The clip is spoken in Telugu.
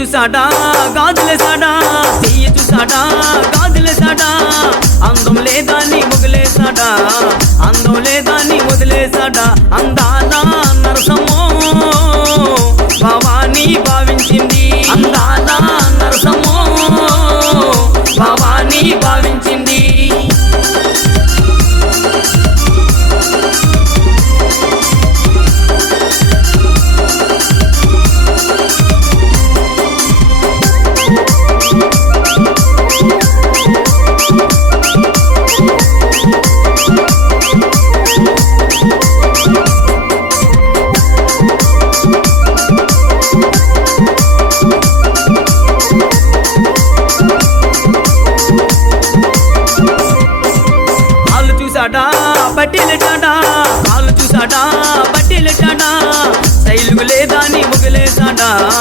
చూసాడా గాజులేసాడా, చెయ్యి చూసాడా గాజులేసాడా, అందం లేదా నీ వదిలేసాడా, అందం లేదా నీ వదిలేసాడా, అందానా నరసమ్మో భవానీ భావి